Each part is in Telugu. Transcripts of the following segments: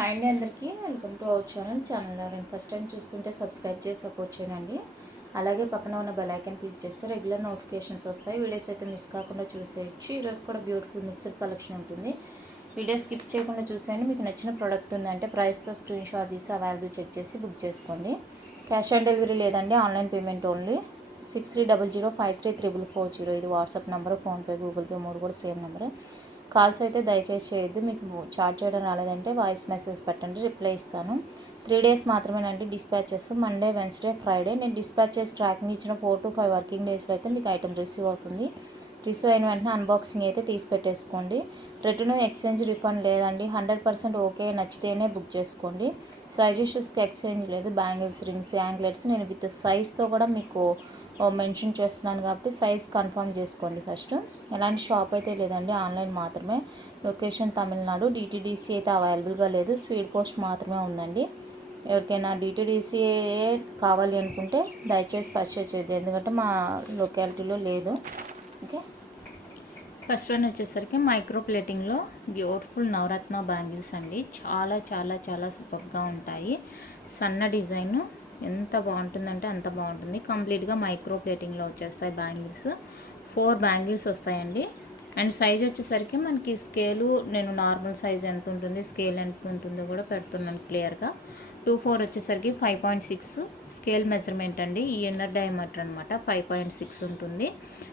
హాయ్ అండి, అందరికీ వెల్కమ్ టు అవర్ ఛానల్ ఎవరైనా ఫస్ట్ టైం చూస్తుంటే సబ్స్క్రైబ్ చేసి సపోర్ట్ చేయండి. అలాగే పక్కన ఉన్న బెల్ ఐకాన్ క్లిక్ చేస్తే రెగ్యులర్ నోటిఫికేషన్స్ వస్తాయి. వీడియోస్ అయితే మిస్ కాకుండా చూసేయచ్చు. ఈరోజు కూడా బ్యూటిఫుల్ మిక్స్డ్ కలెక్షన్ ఉంటుంది. వీడియో స్కిప్ చేయకుండా చూసేయండి. మీకు నచ్చిన ప్రోడక్ట్ ఉందంటే ప్రైస్తో స్క్రీన్ షాట్ తీసి అవైలబుల్ చెక్ చేసి బుక్ చేసుకోండి. క్యాష్ ఆన్ డెలివరీ లేదండి, ఆన్లైన్ పేమెంట్ ఓన్లీ. 6300533440 ఇది WhatsApp number. PhonePe, Google pay మూడు కూడా సేమ్ నెంబరే. కాల్స్ అయితే దయచేసి చేయొద్దు. మీకు చార్జ్ చేయడం రాలేదంటే వాయిస్ మెసేజ్ పెట్టండి, రిప్లై ఇస్తాను. 3 days మాత్రమేనండి డిస్పాచ్ చేస్తాం. Monday, Wednesday, Friday. నేను డిస్పాచ్ చేసి ట్రాకింగ్ ఇచ్చిన 4 to 5 వర్కింగ్ డేస్లో అయితే మీకు ఐటమ్ రిసీవ్ అవుతుంది. రిసీవ్ అయిన వెంటనే అన్బాక్సింగ్ అయితే తీసి పెట్టేసుకోండి. రిటర్న్, ఎక్స్చేంజ్, రిఫండ్ లేదండి. 100% ఓకే, నచ్చితేనే బుక్ చేసుకోండి. సైజ్ ఇష్యూస్కి ఎక్స్చేంజ్ లేదు. బ్యాంగిల్స్, రింగ్స్, యాంక్లెట్స్ నేను విత్ సైజ్తో కూడా మీకు మెన్షన్ చేస్తున్నాను కాబట్టి సైజ్ కన్ఫర్మ్ చేసుకోండి ఫస్ట్. ఎలాంటి షాప్ అయితే లేదండి, ఆన్లైన్ మాత్రమే. లొకేషన్ తమిళనాడు. డిటీడీసీ అయితే అవైలబుల్గా లేదు, స్పీడ్ పోస్ట్ మాత్రమే ఉందండి. ఎవరికైనా డిటీడీసీ కావాలి అనుకుంటే దయచేసి పర్చేజ్ చేయద్దు, ఎందుకంటే మా లొకాలిటీలో లేదు. ఓకే, ఫస్ట్ వన్ వచ్చేసరికి మైక్రో ప్లేటింగ్లో బ్యూటిఫుల్ నవరత్న బ్యాంగిల్స్ అండి. చాలా చాలా చాలా సూపర్గా ఉంటాయి. సన్న డిజైన్ ఎంత బాగుంటుందంటే అంత బాగుంటుంది. కంప్లీట్గా మైక్రో ప్లేటింగ్లో వచ్చేస్తాయి బ్యాంగిల్స్. 4 బ్యాంగిల్స్ వస్తాయండి. అండ్ సైజ్ వచ్చేసరికి మనకి స్కేలు నేను నార్మల్ సైజ్ ఎంత ఉంటుంది, స్కేల్ ఎంత ఉంటుందో కూడా పెడుతున్నాను క్లియర్గా. 2/4 వచ్చేసరికి 5.6 స్కేల్ మెజర్మెంట్ అండి. ఈ ఇన్నర్ డయామీటర్ అనమాట 5.6 ఉంటుంది.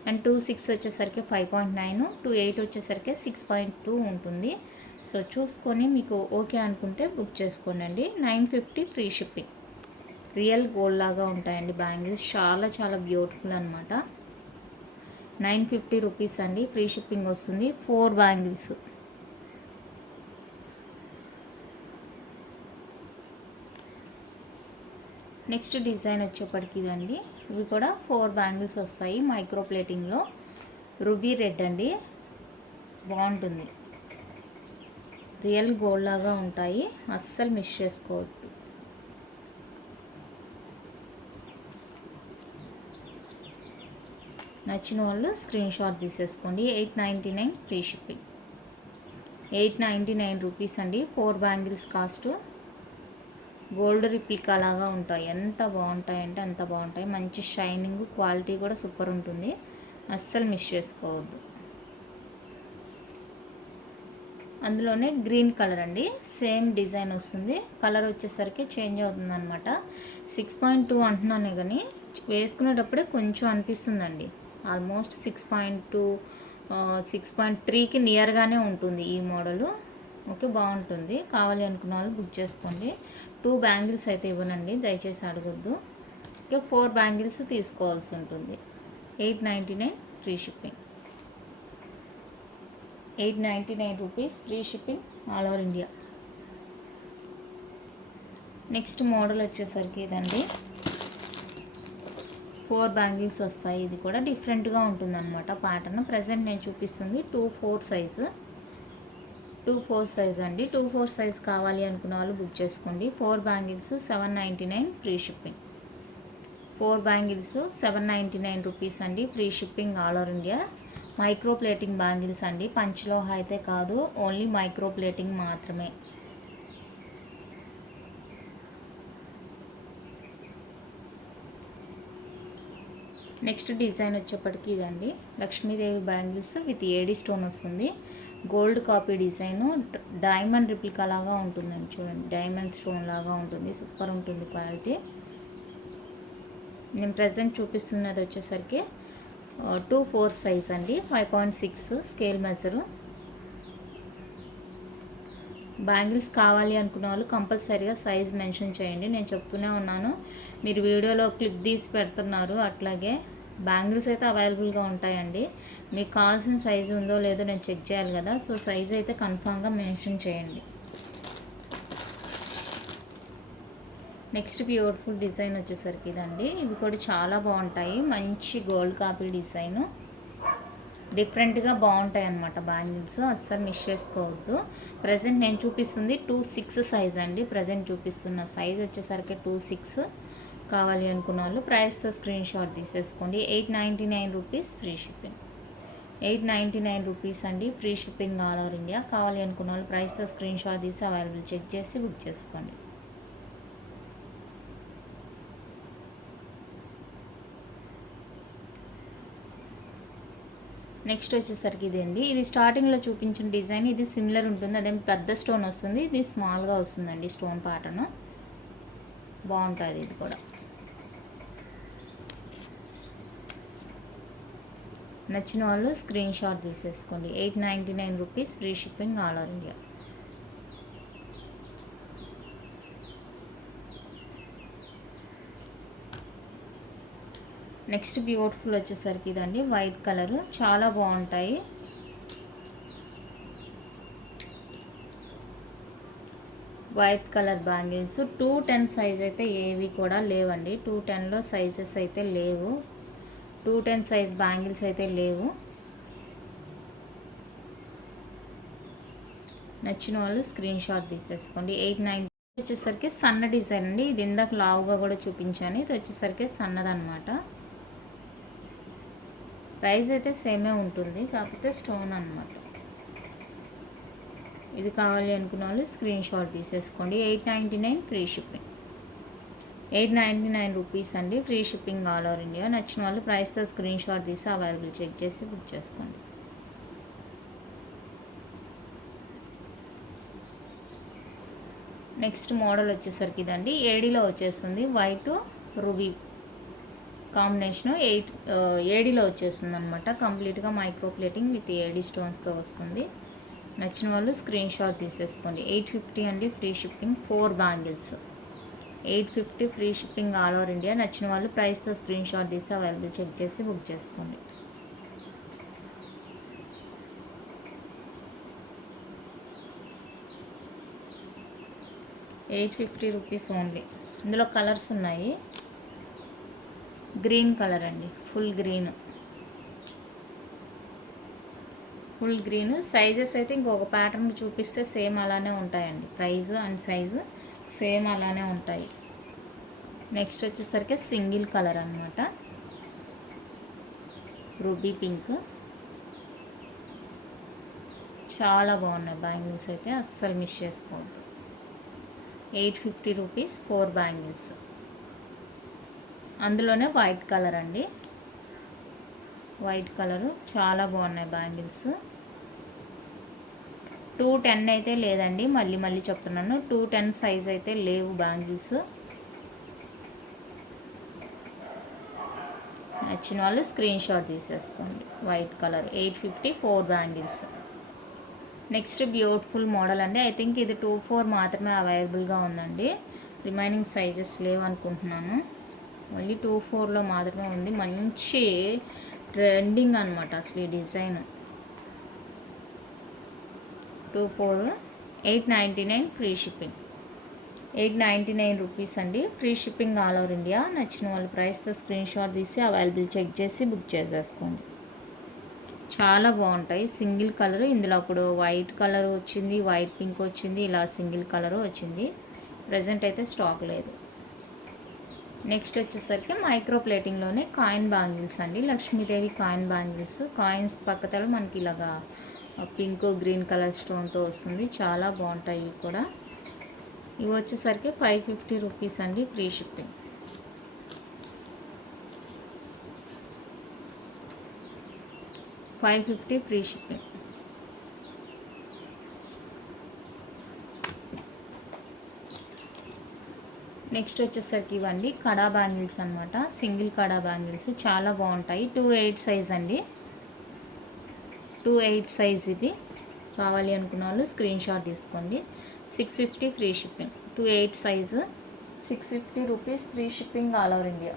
అండ్ 2/6 వచ్చేసరికి 5.9, 2/8 వచ్చేసరికి 6.2 ఉంటుంది. సో చూసుకొని మీకు ఓకే అనుకుంటే బుక్ చేసుకోండి. 950 ఫ్రీ షిప్పింగ్. రియల్ గోల్డ్ లాగా ఉంటాయండి బ్యాంగిల్స్. చాలా చాలా బ్యూటిఫుల్ అనమాట. 950 రూపీస్ అండి, ఫ్రీ షిప్పింగ్ వస్తుంది. 4 బ్యాంగిల్స్. నెక్స్ట్ డిజైన్ వచ్చేప్పటికి ఇదండి. ఇవి కూడా 4 బ్యాంగిల్స్ వస్తాయి మైక్రో ప్లేటింగ్లో. రూబీ రెడ్ అండి, బాగుంటుంది. రియల్ గోల్డ్ లాగా ఉంటాయి, అస్సలు మిస్ చేసుకోవద్దు. నచ్చిన వాళ్ళు స్క్రీన్ షాట్ తీసేసుకోండి. 899 ఫ్రీ షిప్పింగ్. 899 రూపీస్ అండి. 4 బ్యాంగిల్స్ కాస్ట్. గోల్డ్ రిప్లికా లాగా ఉంటాయి. ఎంత బాగుంటాయి అంటే అంత బాగుంటాయి. మంచి షైనింగ్, క్వాలిటీ కూడా సూపర్ ఉంటుంది, అస్సలు మిస్ చేసుకోవద్దు. అందులోనే గ్రీన్ కలర్ అండి, సేమ్ డిజైన్ వస్తుంది. కలర్ వచ్చేసరికి చేంజ్ అవుతుంది అనమాట. 6.2 అంటున్నాను కానీ వేసుకునేటప్పుడే కొంచెం అనిపిస్తుందండి. ఆల్మోస్ట్ 6.2, 6.3కి నియర్గానే ఉంటుంది ఈ మోడలు. ఓకే, బాగుంటుంది. కావాలి అనుకున్న వాళ్ళు బుక్ చేసుకోండి. 2 బ్యాంగిల్స్ అయితే ఇవ్వనండి, దయచేసి అడగొద్దు. ఓకే, 4 బ్యాంగిల్స్ తీసుకోవాల్సి ఉంటుంది. 899 free shipping. 899 rupees free shipping all over India. Next model వచ్చేసరికి ఇదండి. 4 బ్యాంగిల్స్ వస్తాయి. ఇది కూడా డిఫరెంట్గా ఉంటుందన్నమాట ప్యాటర్న్. ప్రజెంట్ నేను చూపిస్తుంది 2/4 సైజు. 2/4 సైజ్ అండి. 2/4 సైజ్ కావాలి అనుకున్న వాళ్ళు బుక్ చేసుకోండి. 4 bangles 799 free shipping. 4 bangles 799 rupees అండి, free shipping all over India. Micro plating bangles అండి, పంచలోహ అయితే కాదు, ఓన్లీ మైక్రో ప్లేటింగ్ మాత్రమే. నెక్స్ట్ డిజైన్ వచ్చేప్పటికి ఇదండి. Lakshmidevi bangles with AD stone వస్తుంది. Gold copy design, diamond replica లాగా ఉంటుందండి. చూడండి, డైమండ్ స్టోన్ లాగా ఉంటుంది, సూపర్ ఉంటుంది క్వాలిటీ. నేను ప్రజెంట్ చూపిస్తున్నది వచ్చేసరికి 2/4 సైజ్ అండి, 5.6 స్కేల్ మెజరు. బ్యాంగిల్స్ కావాలి అనుకున్న వాళ్ళు కంపల్సరీగా సైజ్ మెన్షన్ చేయండి. నేను చెప్తూనే ఉన్నాను, మీరు వీడియోలో క్లిప్ తీసి పెడుతున్నారు. అట్లాగే బ్యాంగిల్స్ అయితే అవైలబుల్గా ఉంటాయండి. మీకు కావాల్సిన సైజు ఉందో లేదో నేను చెక్ చేయాలి కదా, సో సైజ్ అయితే కన్ఫామ్గా మెన్షన్ చేయండి. నెక్స్ట్ బ్యూటిఫుల్ డిజైన్ వచ్చేసరికి ఇదండి. ఇవి కూడా చాలా బాగుంటాయి. మంచి గోల్డ్ కాపీ డిజైను, డిఫరెంట్గా బాగుంటాయి అన్నమాట బ్యాంగిల్స్, అస్సలు మిస్ చేసుకోవద్దు. ప్రజెంట్ నేను చూపిస్తుంది 2/6 సైజ్ అండి. ప్రజెంట్ చూపిస్తున్న సైజ్ వచ్చేసరికి 2/6. కావాలి అనుకున్న వాళ్ళు ప్రైస్తో స్క్రీన్ షాట్ తీసేసుకోండి. 899 రూపీస్ ఫ్రీ షిప్పింగ్. 899 రూపీస్ అండి. Free shipping all over India. కావాలి అనుకున్న వాళ్ళు ప్రైస్తో స్క్రీన్ షాట్ తీసి అవైలబుల్ చెక్ చేసి బుక్ చేసుకోండి. నెక్స్ట్ వచ్చేసరికి ఇది అండి. ఇది స్టార్టింగ్లో చూపించిన డిజైన్ ఇది సిమిలర్ ఉంటుంది. అదేం పెద్ద స్టోన్ వస్తుంది, ఇది స్మాల్గా వస్తుందండి స్టోన్ ప్యాటర్న్. బాగుంటుంది ఇది కూడా. నచ్చిన వాళ్ళు స్క్రీన్ షాట్ తీసేసుకోండి. 899 rupees free shipping all over India. Next beautiful వచ్చేసరికి ఇదండి వైట్ కలరు, చాలా బాగుంటాయి. వైట్ కలర్ బ్యాంగిల్స్ 210 సైజ్ అయితే ఏవి కూడా లేవండి. 210లో సైజెస్ అయితే లేవు. 210 సైజ్ బ్యాంగిల్స్ అయితే లేవు. నచ్చిన వాళ్ళు స్క్రీన్ షాట్ తీసేసుకోండి. 890 వచ్చేసరికి సన్న డిజైన్ అండి. ఇది ఇందాక లావుగా కూడా చూపించాను. ఇది వచ్చేసరికి సన్నదన్నమాట. ప్రైస్ అయితే సేమే ఉంటుంది, కాకపోతే స్టోన్ అన్నమాట. ఇది కావాలి అనుకున్న వాళ్ళు స్క్రీన్ షాట్ తీసేసుకోండి. 899 ఫ్రీ షిప్పింగ్. 899 రూపీస్ అండి. Free shipping all over India. నచ్చిన వాళ్ళు ప్రైస్తో స్క్రీన్ షాట్ తీసి అవైలబుల్ చెక్ చేసి బుక్ చేసుకోండి. నెక్స్ట్ మోడల్ వచ్చేసరికి ఇదండి. ఏడీలో వచ్చేస్తుంది. వైట్ రూబీ కాంబినేషను ఏడీలో వచ్చేస్తుంది అనమాట. కంప్లీట్గా మైక్రో ప్లేటింగ్ విత్ ఏడీ స్టోన్స్తో వస్తుంది. నచ్చిన వాళ్ళు స్క్రీన్ షాట్ తీసేసుకోండి. 850 అండి. Free shipping. 4 bangles 850 free shipping all over India. నచ్చిన వాళ్ళు ప్రైస్తో స్క్రీన్ షాట్ తీసి అవైలబుల్ చెక్ చేసి బుక్ చేసుకోండి. ₹850 ఓన్లీ. ఇందులో కలర్స్ ఉన్నాయి. గ్రీన్ కలర్ అండి, ఫుల్ గ్రీన్. సైజెస్ అయితే ఇంకొక ప్యాటర్న్ చూపిస్తే సేమ్ అలానే ఉంటాయండి. ప్రైస్ అండ్ సైజు సేమ్ అలానే ఉంటాయి. నెక్స్ట్ వచ్చేసరికి సింగిల్ కలర్ అనమాట. Ruby pink. చాలా బాగున్నాయి బ్యాంగిల్స్ అయితే, అస్సలు మిస్ చేసుకోవద్దు. 850 రూపీస్ 4 బ్యాంగిల్స్. అందులోనే వైట్ కలర్ అండి. వైట్ కలరు చాలా బాగున్నాయి బ్యాంగిల్స్. 210 అయితే లేదండి, మళ్ళీ చెప్తున్నాను. 210 సైజ్ అయితే లేవు బ్యాంగిల్స్. నచ్చిన వాళ్ళు స్క్రీన్ షాట్ తీసేసుకోండి. White colour 850 4 bangles. Next beautiful model అండి. ఐ థింక్ ఇది 24 మాత్రమే అవైలబుల్గా ఉందండి. రిమైనింగ్ సైజెస్ లేవు అనుకుంటున్నాను. మళ్ళీ 24లో మాత్రమే ఉంది. మంచి ట్రెండింగ్ అనమాట అసలు ఈ డిజైన్. 24 899 free shipping. 899 రూపీస్ అండి. Free shipping all over India. నచ్చిన వాళ్ళ ప్రైస్తో స్క్రీన్ షాట్ తీసి అవైలబుల్ చెక్ చేసి బుక్ చేసేసుకోండి. చాలా బాగుంటాయి. Single colour. ఇందులో అప్పుడు వైట్ కలర్ వచ్చింది, వైట్ పింక్ వచ్చింది, ఇలా సింగిల్ కలర్ వచ్చింది. ప్రజెంట్ అయితే స్టాక్ లేదు. నెక్స్ట్ వచ్చేసరికి మైక్రో ప్లేటింగ్లోనే కాయిన్ బ్యాంగిల్స్ అండి. Lakshmidevi coin bangles. కాయిన్స్ పక్కతల మనకి ఇలాగా పింక్ గ్రీన్ కలర్ స్టోన్తో వస్తుంది. చాలా బాగుంటాయి ఇవి కూడా. ఇవి వచ్చేసరికి 550 రూపీస్ అండి. Free shipping. $550 free shipping. Next వచ్చేసరికి ఇవ్వండి కడా బ్యాంగిల్స్ అనమాట. సింగిల్ కడా బ్యాంగిల్స్ చాలా బాగుంటాయి. 28 సైజ్ అండి. 28 సైజ్ ఇది. కావాలి అనుకున్న వాళ్ళు స్క్రీన్ షాట్ తీసుకోండి. 650 free shipping. 28 size 650 rupees free shipping all over India.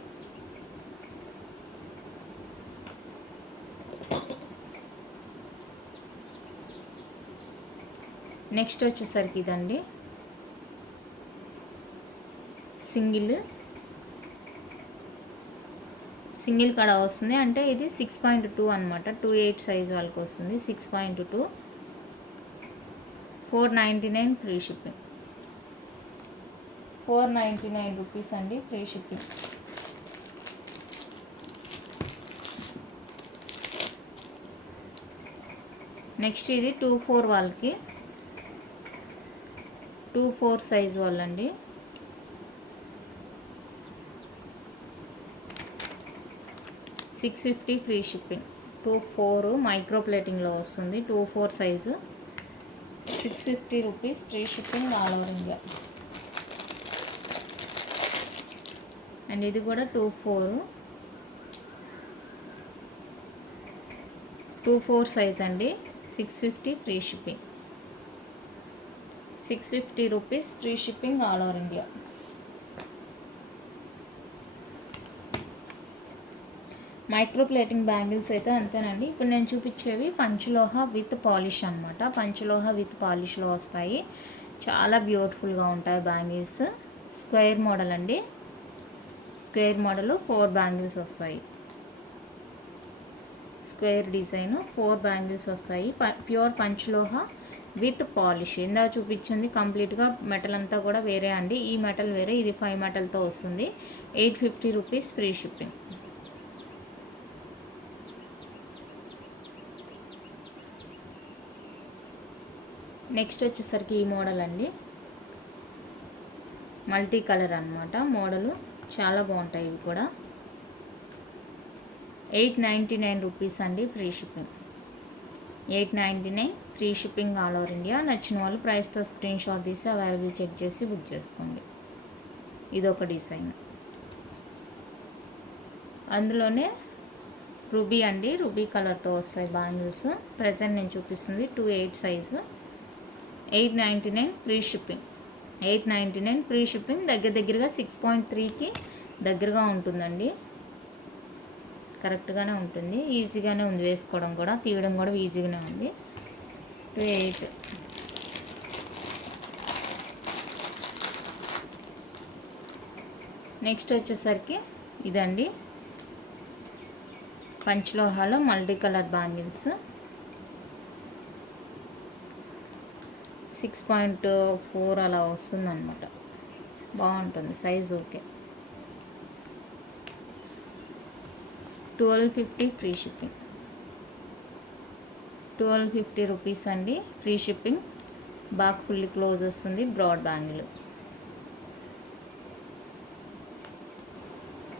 Next వచ్చేసరికి ఇదండి సింగిల్ కడ వస్తుంది. అంటే ఇది 6.2 అనమాట. 28 సైజ్ వాళ్ళకి వస్తుంది. 6.2 499 ఫ్రీ షిప్పింగ్. 499 రూపీస్ అండి. Free shipping. నెక్స్ట్ ఇది 2-4 వాళ్ళకి, 2-4 సైజ్ వాళ్ళండి. $650 ఫ్రీ షిప్పింగ్. 2-4 మైక్రో ప్లేటింగ్లో వస్తుంది. 2-4 size, $650 free shipping all over India. And ఇది కూడా 2-4 సైజ్ అండి. $650 free shipping. $650 free shipping all over India. Micro plating bangles అయితే అంతేనండి. ఇప్పుడు నేను చూపించేవి పంచలోహ విత్ పాలిష్ అనమాట. పంచలోహ విత్ పాలిష్లో వస్తాయి. చాలా బ్యూటిఫుల్గా ఉంటాయి బ్యాంగిల్స్. స్క్వేర్ మోడల్ అండి. స్క్వేర్ మోడల్ 4 బ్యాంగిల్స్ వస్తాయి. స్క్వేర్ డిజైన్ 4 బ్యాంగిల్స్ వస్తాయి. ప్యూర్ పంచలోహ విత్ పాలిష్. ఇందా చూపించింది కంప్లీట్గా మెటల్ అంతా కూడా వేరే అండి. ఈ మెటల్ వేరే, ఇది 5 మెటల్తో వస్తుంది. $850 ఫ్రీ షిప్పింగ్. నెక్స్ట్ వచ్చేసరికి ఈ మోడల్ అండి. మల్టీ కలర్ అనమాట మోడలు. చాలా బాగుంటాయి ఇవి కూడా. $899 అండి free shipping. $899 free shipping all over India. నచ్చిన వాళ్ళు ప్రైస్తో స్క్రీన్ షాట్ తీసి అవైలబుల్ చెక్ చేసి బుక్ చేసుకోండి. ఇదొక డిజైన్. అందులోనే రూబీ అండి. రూబీ కలర్తో వస్తాయి బ్యాంగిల్స్. ప్రజెంట్ నేను చూపిస్తుంది 2-8 size. $899 free shipping. $899 free shipping. దగ్గరగా 6.3కి దగ్గరగా ఉంటుందండి. కరెక్ట్గానే ఉంటుంది. ఈజీగానే ఉంది వేసుకోవడం కూడా, తీయడం కూడా ఈజీగానే ఉంది. 2-8. నెక్స్ట్ వచ్చేసరికి ఇదండి పంచలోహాలో మల్టీ కలర్ బ్యాంగిల్స్. 6.4 అలా వస్తుందన్నమాట. బాగుంటుంది సైజ్. ఓకే. $1250 free shipping. $1250 అండి ఫ్రీ షిప్పింగ్. బాగా ఫుల్లీ క్లోజ్ వస్తుంది. Broad bangle.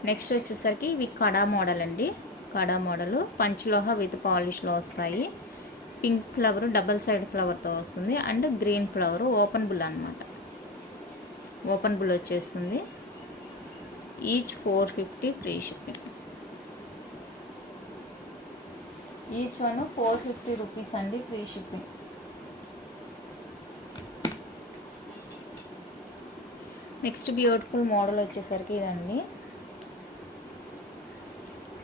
నెక్స్ట్ వచ్చేసరికి ఇవి కడా మోడల్ అండి. కడా మోడల్ పంచలోహ విత్ పాలిష్లో వస్తాయి. పింక్ ఫ్లవర్ డబల్ సైడ్ ఫ్లవర్తో వస్తుంది. And green flower open bull అనమాట. ఓపెన్ బుల్ వచ్చేస్తుంది. Each $450 free shipping. Each one $450 అండి free shipping. Next beautiful model వచ్చేసరికి ఇదండి.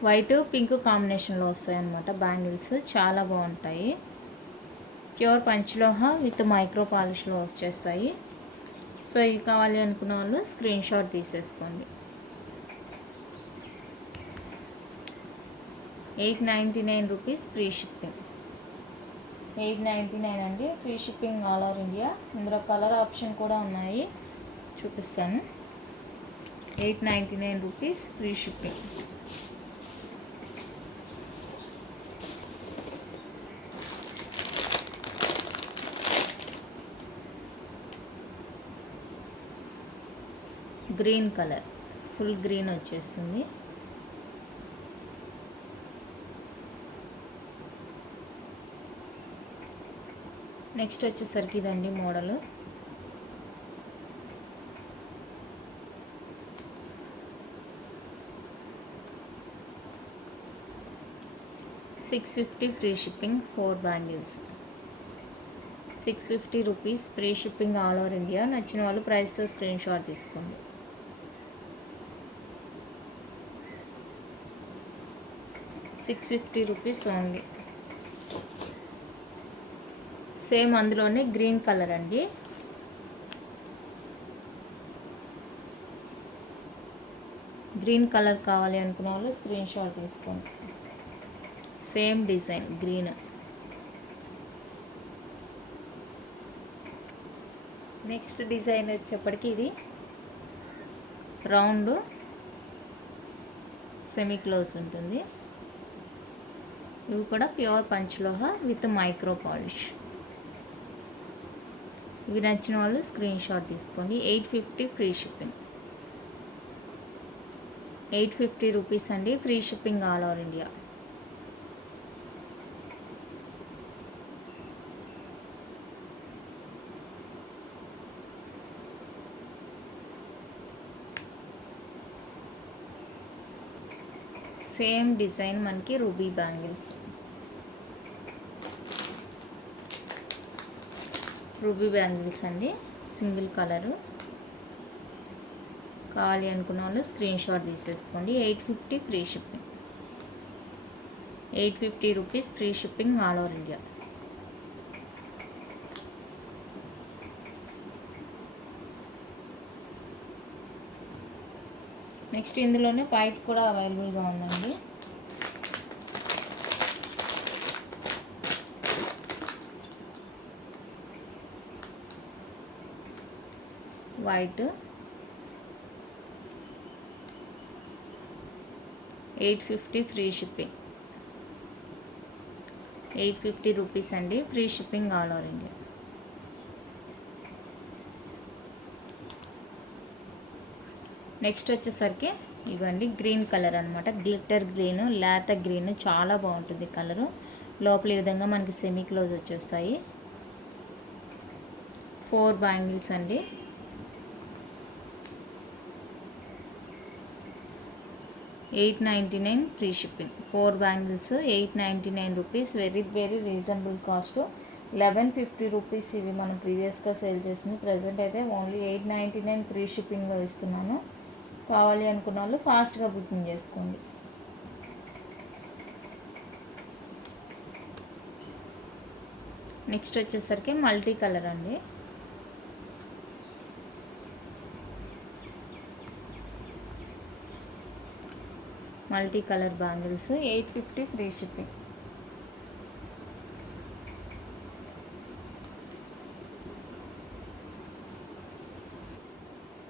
వైట్ పింక్ కాంబినేషన్లో వస్తాయి అన్నమాట బ్యాంగిల్స్. చాలా బాగుంటాయి. ప్యూర్ పంచలోహ విత్ మైక్రో పాలిష్లో వచ్చేస్తాయి. సో ఇవి కావాలి అనుకున్న వాళ్ళు స్క్రీన్ షాట్ తీసేసుకోండి. $899 ఫ్రీ షిప్పింగ్. $899 అండి free shipping all over India. ఇందులో కలర్ ఆప్షన్ కూడా ఉన్నాయి, చూపిస్తాను. $899 free shipping. Green colour full green వచ్చేస్తుంది. నెక్స్ట్ వచ్చేసరికి ఇదండి model. $650 free shipping. 4 bangles. $650 free shipping all over India. నచ్చిన వాళ్ళు ప్రైస్తో స్క్రీన్ షాట్ తీసుకోండి. $650 ఓన్లీ. సేమ్ అందులోనే గ్రీన్ కలర్ అండి. గ్రీన్ కలర్ కావాలి అనుకునే వాళ్ళు స్క్రీన్ షాట్ తీసుకోండి. Same design green. Next design వచ్చేప్పటికి ఇది రౌండ్ సెమీ క్లోజ్ ఉంటుంది. ఇవి కూడా ప్యూర్ పంచలోహ విత్ మైక్రో పాలిష్. ఇవి నచ్చిన వాళ్ళు స్క్రీన్ షాట్ తీసుకోండి. 850 ఫ్రీ షిప్పింగ్. 850 రూపీస్ అండి, free shipping all over India. Same design మనకి రూబీ బ్యాంగిల్స్. రూబీ బ్యాంగిల్స్ అండి, సింగిల్ కలరు. కావాలి అనుకున్న వాళ్ళు స్క్రీన్ షాట్ తీసేసుకోండి. 850 free shipping. 850 rupees free shipping all over India. Next ఇందులోనే వైట్ కూడా అవైలబుల్గా ఉందండి. White 850 free shipping. 850 రూపీస్ అండి, free shipping all over India. Next వచ్చేసరికి ఇవ్వండి గ్రీన్ కలర్ అనమాట. గ్లిట్టర్ గ్రీన్, లేత గ్రీన్, చాలా బాగుంటుంది కలరు. లోపల ఈ విధంగా మనకి సెమీ క్లోజ్ వచ్చేస్తాయి. 4 బ్యాంగిల్స్ అండి. 899 free shipping. 4 bangles 899 rupees. Very very reasonable cost. 1150 rupees ఇవి మనం ప్రీవియస్గా సేల్ చేసింది. ప్రజెంట్ అయితే ఓన్లీ 899 ఫ్రీ షిప్పింగ్లో ఇస్తున్నాను. కావాలి అనుకున్న వాళ్ళు ఫాస్ట్గా బుకింగ్ చేసుకోండి. నెక్స్ట్ వచ్చేసరికి మల్టీ కలర్ అండి. Multi colour bangles 850 free shipping.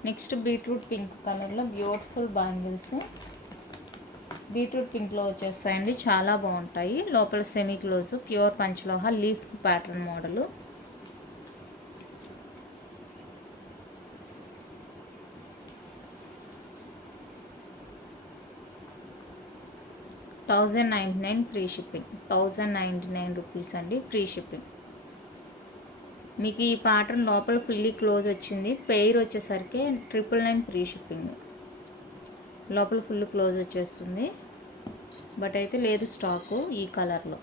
Next beetroot pink కలర్లో బ్యూటిఫుల్ బ్యాంగిల్స్. బీట్రూట్ పింక్లో వచ్చేస్తాయండి, చాలా బాగుంటాయి. లోపల సెమీ క్లోజ్, ప్యూర్ పంచలోహ, leaf pattern model. $1099 free shipping. 1099 rupees అండి, ఫ్రీ షిప్పింగ్. మీకు ఈ ప్యాటర్న్ లోపల ఫుల్లీ క్లోజ్ వచ్చింది. పెయిర్ వచ్చేసరికి 999 ఫ్రీ షిప్పింగ్. లోపల ఫుల్ క్లోజ్ వచ్చేస్తుంది, బట్ అయితే లేదు స్టాకు ఈ కలర్లో.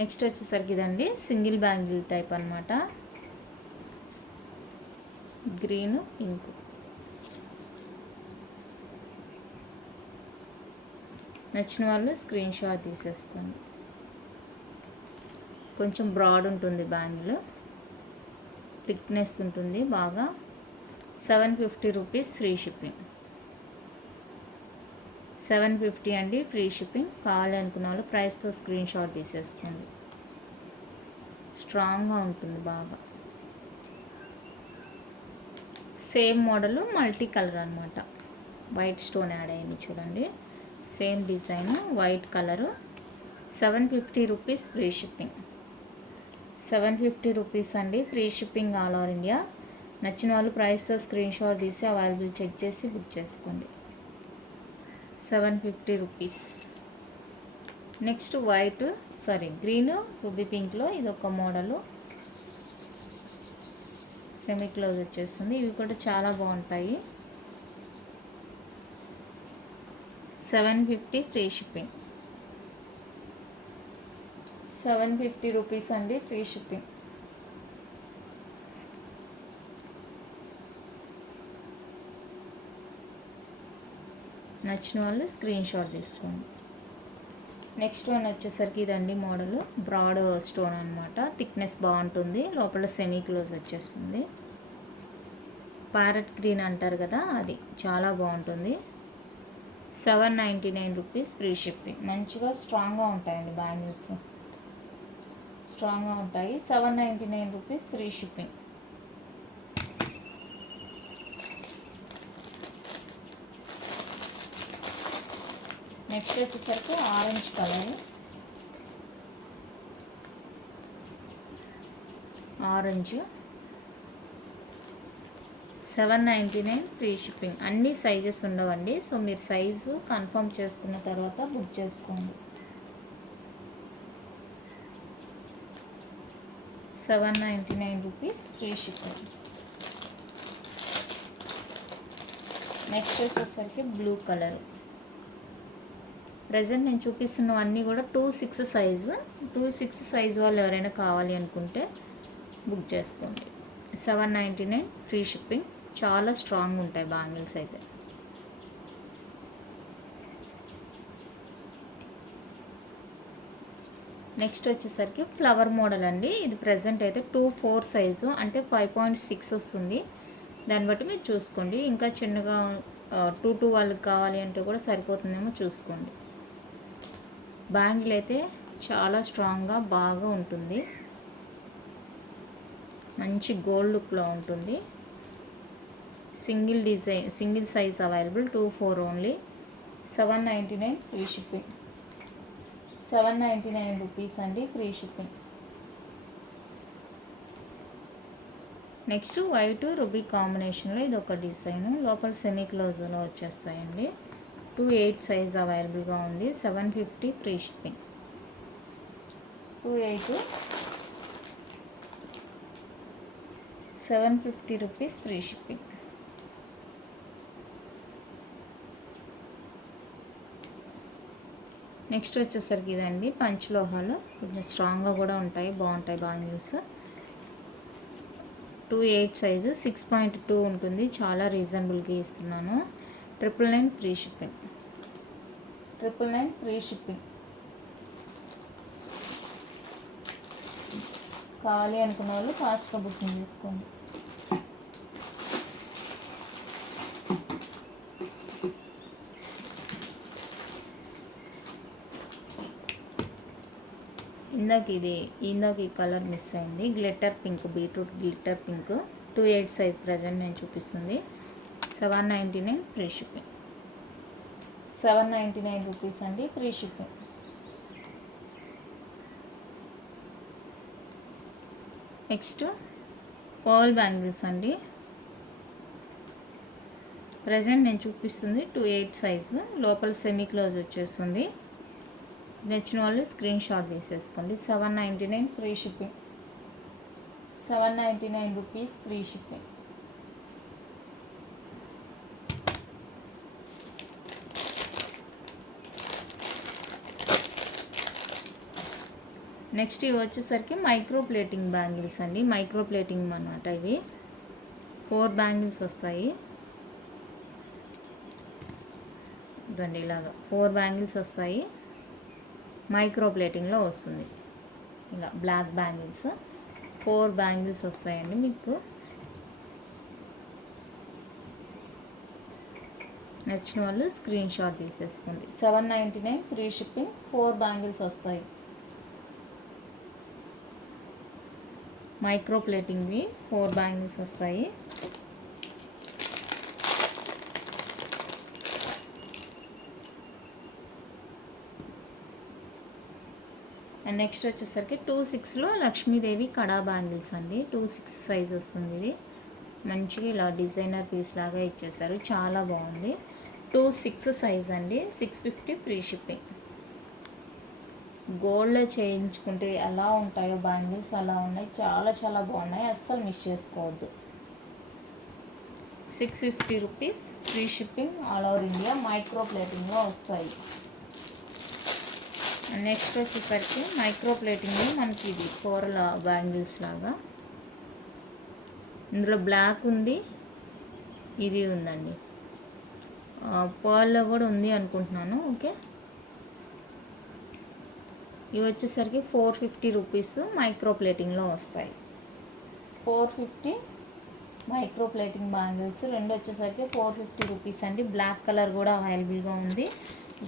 నెక్స్ట్ వచ్చేసరికి ఇదండి సింగిల్ బ్యాంగిల్ టైప్ అనమాట. Green, pink. నచ్చిన వాళ్ళు స్క్రీన్ షాట్ తీసేసుకోండి. కొంచెం బ్రాడ్ ఉంటుంది బ్యాంగిల్, థిక్నెస్ ఉంటుంది బాగా. 750 రూపీస్ ఫ్రీ షిప్పింగ్. 750 అండి, ఫ్రీ షిప్పింగ్. కావాలి అనుకున్న వాళ్ళు ప్రైస్తో స్క్రీన్ షాట్ తీసేసుకోండి. స్ట్రాంగ్గా ఉంటుంది బాగా. సేమ్ మోడలు, మల్టీ కలర్ అనమాట. వైట్ స్టోన్ యాడ్ అయింది చూడండి. Same design, white colour. 750 rupees free shipping. 750 rupees అండి, free shipping all over India. నచ్చిన వాళ్ళు ప్రైస్తో స్క్రీన్ షాట్ తీసి అవైలబుల్ చెక్ చేసి బుక్ చేసుకోండి. 750 రూపీస్. నెక్స్ట్ గ్రీన్ రూబీ పింక్లో ఇదొక మోడలు. సెమీ క్లోజ్ వచ్చేస్తుంది. ఇవి కూడా చాలా బాగుంటాయి. 750 ఫ్రీ షిప్పింగ్. 750 రూపీస్ అండి, ఫ్రీ షిప్పింగ్. నచ్చిన వాళ్ళు స్క్రీన్ షాట్ తీసుకోండి. నెక్స్ట్ వన్ వచ్చేసరికి ఇదండి మోడలు. బ్రాడ్ స్టోన్ అనమాట. థిక్నెస్ బాగుంటుంది, లోపల సెమీ క్లోజ్ వచ్చేస్తుంది. ప్యారెట్ గ్రీన్ అంటారు కదా, అది చాలా బాగుంటుంది. 799 రూపీస్ ఫ్రీ షిప్పింగ్. మంచిగా స్ట్రాంగ్గా ఉంటాయండి బ్యాంగిల్స్, స్ట్రాంగ్గా ఉంటాయి. 799 రూపీస్ ఫ్రీ షిప్పింగ్. నెక్స్ట్ వచ్చేసరికి orange colour. Orange 799 free shipping. అన్ని సైజెస్ ఉండవండి, సో మీరు సైజు కన్ఫర్మ్ చేసుకున్న తర్వాత బుక్ చేసుకోండి. 799 రూపీస్ ఫ్రీ షిప్పింగ్. నెక్స్ట్ వచ్చేసరికి బ్లూ కలర్. ప్రజెంట్ నేను చూపిస్తున్నవన్నీ కూడా 2-6 సైజు. 2-6 సైజు వాళ్ళు ఎవరైనా కావాలి అనుకుంటే బుక్ చేసుకోండి. 799 ఫ్రీ షిప్పింగ్. చాలా స్ట్రాంగ్ ఉంటాయి బ్యాంగిల్స్ అయితే. నెక్స్ట్ వచ్చేసరికి ఫ్లవర్ మోడల్ అండి. ఇది ప్రజెంట్ అయితే 2-4 సైజు, అంటే 5.6 వస్తుంది. దాన్ని బట్టి మీరు చూసుకోండి. ఇంకా చిన్నగా 2 వాళ్ళకి కావాలి అంటే కూడా సరిపోతుందేమో చూసుకోండి. బ్యాంగిల్ అయితే చాలా స్ట్రాంగ్గా బాగా ఉంటుంది. మంచి గోల్డ్ లుక్లో ఉంటుంది. Single design, single size available. 2-4 only. 799 free shipping. 799 rupees అండి free shipping. Next white ruby కాంబినేషన్లో ఇది ఒక డిజైన్. లోపల సెమీ క్లోజ్లో వచ్చేస్తాయండి. 2-8 సైజ్ అవైలబుల్గా ఉంది. 750 free shipping. 2-8 750 rupees free shipping. Next వచ్చేసరికి ఇదండి పంచలోహాలు. కొంచెం స్ట్రాంగ్గా కూడా ఉంటాయి, బాగుంటాయి బ్యాంగిల్స్. 2-8 సైజు, 6.2 ఉంటుంది. చాలా రీజనబుల్గా ఇస్తున్నాను. 999 ఫ్రీ షిప్పింగ్. 999 free shipping. కావాలి అనుకున్న వాళ్ళు ఫాస్ట్గా బుకింగ్ చేసుకోండి. ఇందాక ఈ కలర్ మిస్ అయింది. Glitter pink, beetroot glitter pink. 2-8 size present నేను చూపిస్తుంది. 799 ఫ్రీ షిప్పింగ్. 799 రూపీస్ అండి free shipping. Next pearl bangles అండి. ప్రజెంట్ నేను చూపిస్తుంది 2-8 సైజు. లోపల సెమీ క్లోజ్ వచ్చేస్తుంది. నచ్చిన వాళ్ళు స్క్రీన్ షాట్ తీసేసుకోండి. 799 free shipping. 799 rupees free shipping. Next ఇవి వచ్చేసరికి మైక్రో ప్లేటింగ్ బ్యాంగిల్స్ అండి. మైక్రో ప్లేటింగ్ అన్నమాట. ఇవి 4 బ్యాంగిల్స్ వస్తాయి. ఇదండి ఇలాగా 4 బ్యాంగిల్స్ వస్తాయి. మైక్రో ప్లేటింగ్లో వస్తుంది. ఇలా బ్లాక్ బ్యాంగిల్స్ 4 బ్యాంగిల్స్ వస్తాయండి మీకు. నచ్చిన వాళ్ళు స్క్రీన్ షాట్ తీసేసుకోండి. 799 ఫ్రీ షిప్పింగ్. 4 బ్యాంగిల్స్ వస్తాయి. మైక్రో ప్లేటింగ్వి 4 బ్యాంగిల్స్ వస్తాయి. అండ్ నెక్స్ట్ వచ్చేసరికి 2-6లో లక్ష్మీదేవి కడా బ్యాంగిల్స్ అండి. 2-6 సైజ్ వస్తుంది. ఇది మంచిగా ఇలా డిజైనర్ పీస్ లాగా ఇచ్చేసారు. చాలా బాగుంది. 2-6 సైజ్ అండి. 650 ఫ్రీ షిప్పింగ్. గోల్డ్లో చేయించుకుంటే ఎలా ఉంటాయో బ్యాంగిల్స్ అలా ఉన్నాయి. చాలా చాలా బాగున్నాయి. అస్సలు మిస్ చేసుకోవద్దు. 650 rupees free shipping. All over India. Micro ప్లేటింగ్లో వస్తాయి. నెక్స్ట్ వచ్చేసరికి మైక్రో ప్లేటింగ్లో మనకి ఇది కూరల బ్యాంగిల్స్ లాగా. ఇందులో బ్లాక్ ఉంది, ఇది ఉందండి. పర్ల్లో కూడా ఉంది అనుకుంటున్నాను. ఓకే, ఇవి వచ్చేసరికి 450 రూపీస్ మైక్రో ప్లేటింగ్లో వస్తాయి. 450 మైక్రో ప్లేటింగ్ బ్యాంగిల్స్. రెండు వచ్చేసరికి 450 రూపీస్ అండి. బ్లాక్ కలర్ కూడా అవైలబుల్గా ఉంది.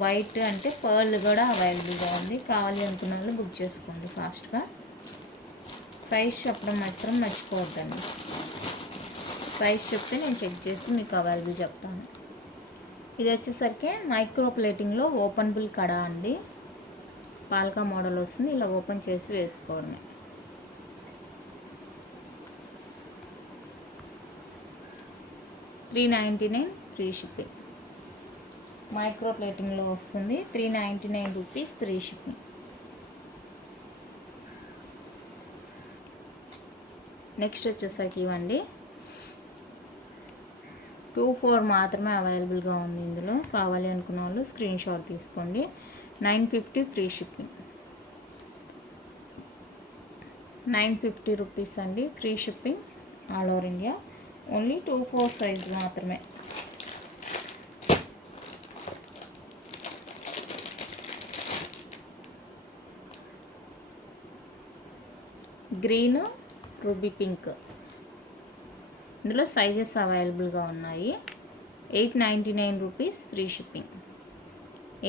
వైట్ అంటే పర్ల్ కూడా అవైలబుల్గా ఉంది. కావాలి అనుకున్న వాళ్ళు బుక్ చేసుకోండి ఫాస్ట్గా. సైజ్ చెప్పడం మాత్రం మర్చిపోవద్దండి. సైజ్ చెప్తే నేను చెక్ చేసి మీకు అవైలబుల్ చెప్తాను. ఇది వచ్చేసరికి మైక్రో ప్లేటింగ్లో ఓపెనబుల్ కడా అండి. పాల్కా మోడల్ వస్తుంది. ఇలా ఓపెన్ చేసి వేసుకోవడమే. 399 ఫ్రీ షిప్పింగ్. మైక్రో ప్లేటింగ్లో వస్తుంది. 399 రూపీస్ ఫ్రీ షిప్పింగ్. నెక్స్ట్ వచ్చేసరికి ఇవ్వండి 24 మాత్రమే అవైలబుల్గా ఉంది. ఇందులో కావాలి అనుకున్న వాళ్ళు స్క్రీన్ షాట్ తీసుకోండి. 950 ఫ్రీ షిప్పింగ్. 950 రూపీస్ అండి free shipping all over India. Only 24 size మాత్రమే. గ్రీన్, రూబీ పింక్, ఇందులో సైజెస్ అవైలబుల్గా ఉన్నాయి. 899 రూపీస్ ఫ్రీ షిప్పింగ్.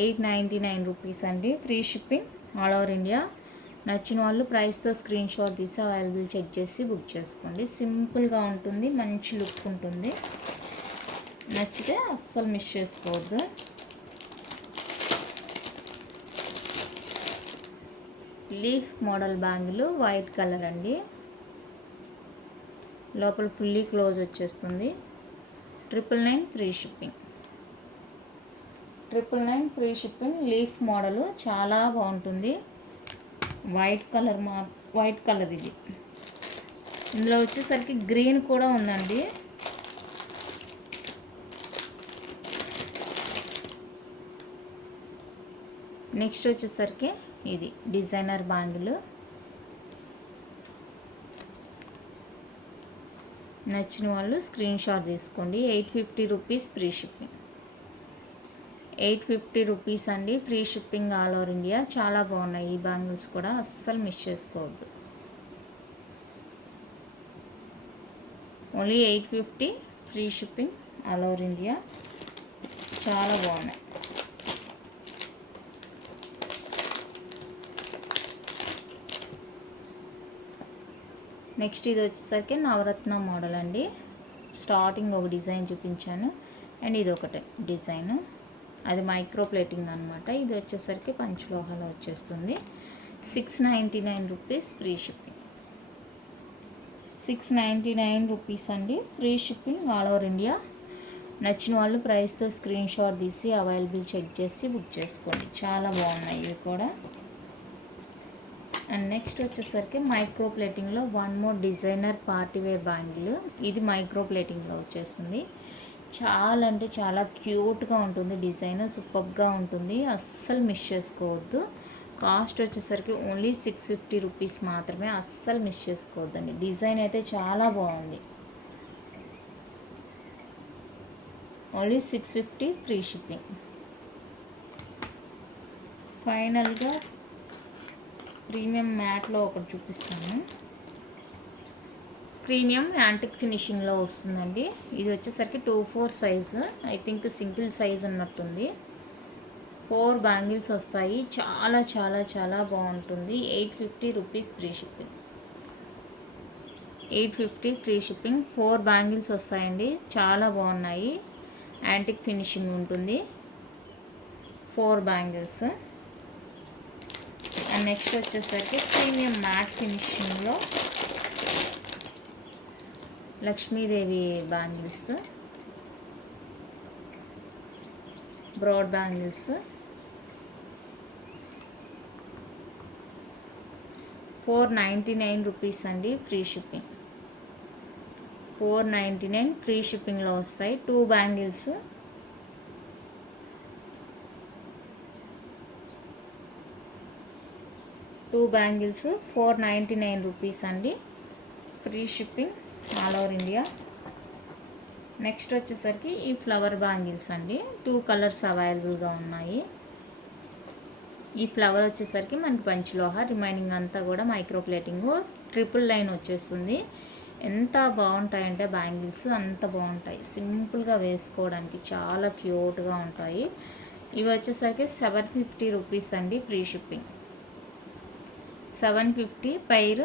899 రూపీస్ అండి free shipping all over India. నచ్చిన వాళ్ళు ప్రైస్తో స్క్రీన్ షాట్ తీసి అవైలబుల్ చెక్ చేసి బుక్ చేసుకోండి. సింపుల్గా ఉంటుంది, మంచి లుక్ ఉంటుంది. నచ్చితే అస్సలు మిస్ చేసుకోవద్దు. Leaf model bangle white colour అండి. లోపల ఫుల్లీ క్లోజ్ వచ్చేస్తుంది. 999 free shipping. 999 free shipping. Leaf model చాలా బాగుంటుంది. వైట్ కలర్ ఇది. ఇందులో వచ్చేసరికి గ్రీన్ కూడా ఉందండి. నెక్స్ట్ వచ్చేసరికి ఇది డిజైనర్ బ్యాంగిల్. నచ్చిన వాళ్ళు స్క్రీన్ షాట్ తీసుకోండి. 850 రూపీస్ ఫ్రీ షిప్పింగ్. 850 రూపీస్ అండి free shipping all over India. చాలా బాగున్నాయి ఈ బ్యాంగిల్స్ కూడా, అస్సలు మిస్ చేసుకోవద్దు. Only 850 free shipping all over India. చాలా బాగున్నాయి. నెక్స్ట్ ఇది వచ్చేసరికి నవరత్న మోడల్ అండి. స్టార్టింగ్ ఒక డిజైన్ చూపించాను అండ్ ఇది ఒకటి డిజైన్, అది మైక్రో ప్లేటింగ్ అనమాట. ఇది వచ్చేసరికి పంచలోహాలో వచ్చేస్తుంది. 699 రూపీస్ ఫ్రీ షిప్పింగ్. 699 రూపీస్ అండి free shipping all over India. నచ్చిన వాళ్ళు ప్రైస్తో స్క్రీన్ షాట్ తీసి అవైలబుల్ చెక్ చేసి బుక్ చేసుకోండి. చాలా బాగున్నాయి ఇవి కూడా. అండ్ నెక్స్ట్ వచ్చేసరికి మైక్రో ప్లేటింగ్లో one more designer partywear bangle. ఇది మైక్రో ప్లేటింగ్లో వచ్చేస్తుంది. చాలా అంటే చాలా క్యూట్గా ఉంటుంది. డిజైన్ సూపర్గా ఉంటుంది, అస్సలు మిస్ చేసుకోవద్దు. కాస్ట్ వచ్చేసరికి ఓన్లీ 650 రూపీస్ మాత్రమే, అస్సలు మిస్ చేసుకోవద్దండి. డిజైన్ అయితే చాలా బాగుంది. Only 650 free shipping. ఫైనల్గా ప్రీమియం మ్యాట్లో ఒకటి చూపిస్తాను. ప్రీమియం యాంటిక్ ఫినిషింగ్లో వస్తుందండి. ఇది వచ్చేసరికి 24 size, I think single size ఉన్నట్టుంది. 4 బ్యాంగిల్స్ వస్తాయి. చాలా చాలా చాలా బాగుంటుంది. 850 rupees free shipping. 850 free shipping. 4 bangles వస్తాయండి. చాలా బాగున్నాయి. యాంటిక్ ఫినిషింగ్ ఉంటుంది. 4 బ్యాంగిల్స్. అండ్ నెక్స్ట్ వచ్చేసరికి ప్రీమియం మ్యాట్ ఫినిషింగ్లో Lakshmidevi bangles, broad bangles. 499 rupees అండి ఫ్రీ షిప్పింగ్. 499 ఫ్రీ షిప్పింగ్లో వస్తాయి. 2 బ్యాంగిల్స్. టూ బ్యాంగిల్స్ 499 రూపీస్ అండి free shipping all over India. Next వచ్చేసరికి ఈ ఫ్లవర్ బ్యాంగిల్స్ అండి. 2 కలర్స్ అవైలబుల్గా ఉన్నాయి. ఈ ఫ్లవర్ వచ్చేసరికి మనకి పంచలోహ, రిమైనింగ్ అంతా కూడా మైక్రో ప్లేటింగ్, ట్రిపుల్ లైన్ వచ్చేస్తుంది. ఎంత బాగుంటాయంటే బ్యాంగిల్స్ అంత బాగుంటాయి. సింపుల్గా వేసుకోవడానికి చాలా క్యూట్గా ఉంటాయి. ఇవి వచ్చేసరికి 750 రూపీస్ అండి free shipping. 750 pair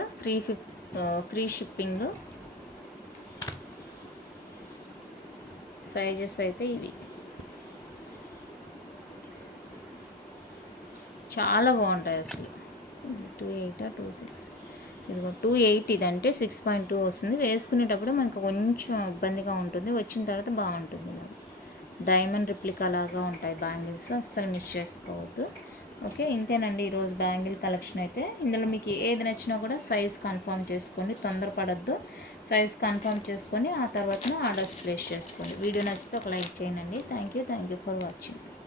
free shipping. Sizes అయితే ఇవి చాలా బాగుంటాయి అసలు. 28 26 ఇదిగో 2.8 ఇదంటే 6.2 వస్తుంది. వేసుకునేటప్పుడు మనకు కొంచెం ఇబ్బందిగా ఉంటుంది, వచ్చిన తర్వాత బాగుంటుంది. డైమండ్ రిప్లికా లాగా ఉంటాయి బ్యాంగిల్స్, అస్సలు మిస్ చేసుకోవద్దు. ఓకే, ఇంతేనండి ఈరోజు బ్యాంగిల్ కలెక్షన్ అయితే. ఇందులో మీకు ఏది నచ్చినా కూడా సైజ్ కన్ఫర్మ్ చేసుకోండి, తొందరపడద్దు. సైజ్ కన్ఫర్మ్ చేసుకొని ఆ తర్వాత ఆర్డర్స్ ప్లేస్ చేసుకోండి. వీడియో నచ్చితే ఒక లైక్ చేయండి. Thank you for watching.